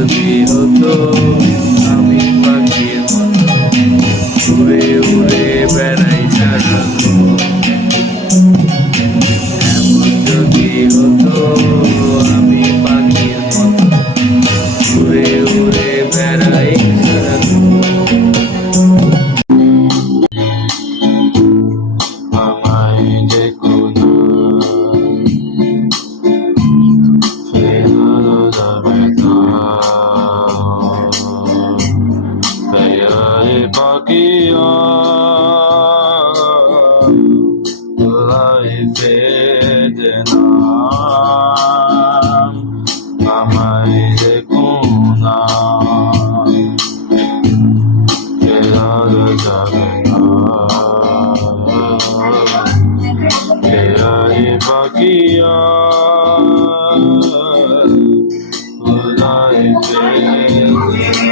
যদি হতো আমি পাখির মতো উড়ে উড়ে বেড়াই সারাক্ষণ, এমন যদি হতো আমি পাখির মতো উড়ে উড়ে বেড়াই সারাক্ষণ। আমায় দেখো না, ফেরানো যাবে না, বেয়াই পাখিয়া ফেদে না, আমায় দেখো না, ফেরানো যাবে না, বেয়াই পাখিয়া ফেদে না।